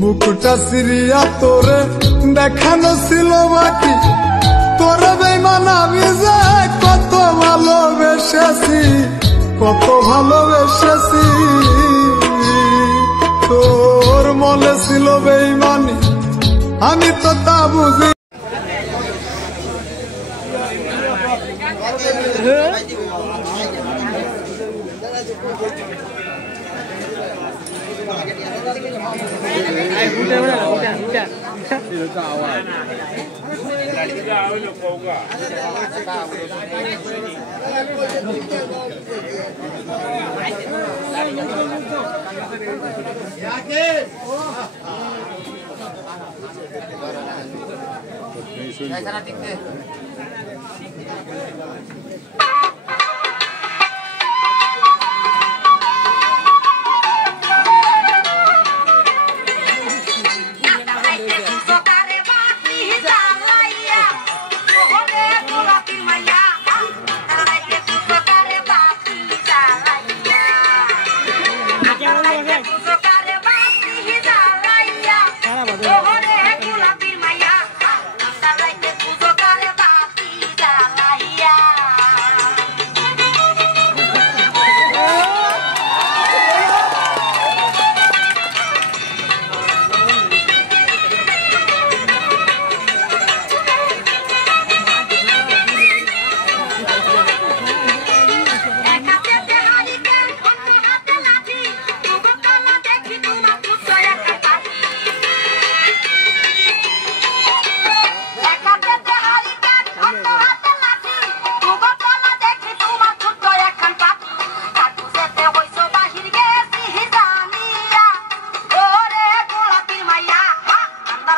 বুকটা সিরিয়া তোরে দেখানো ছিল বাকি, তোরে বেইমান আমি যে কত ভালোবেসেছি, কত ভালোবেসেছি। তোর মনে ছিল বেইমানি, আমি তো তা বুঝি।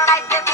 Like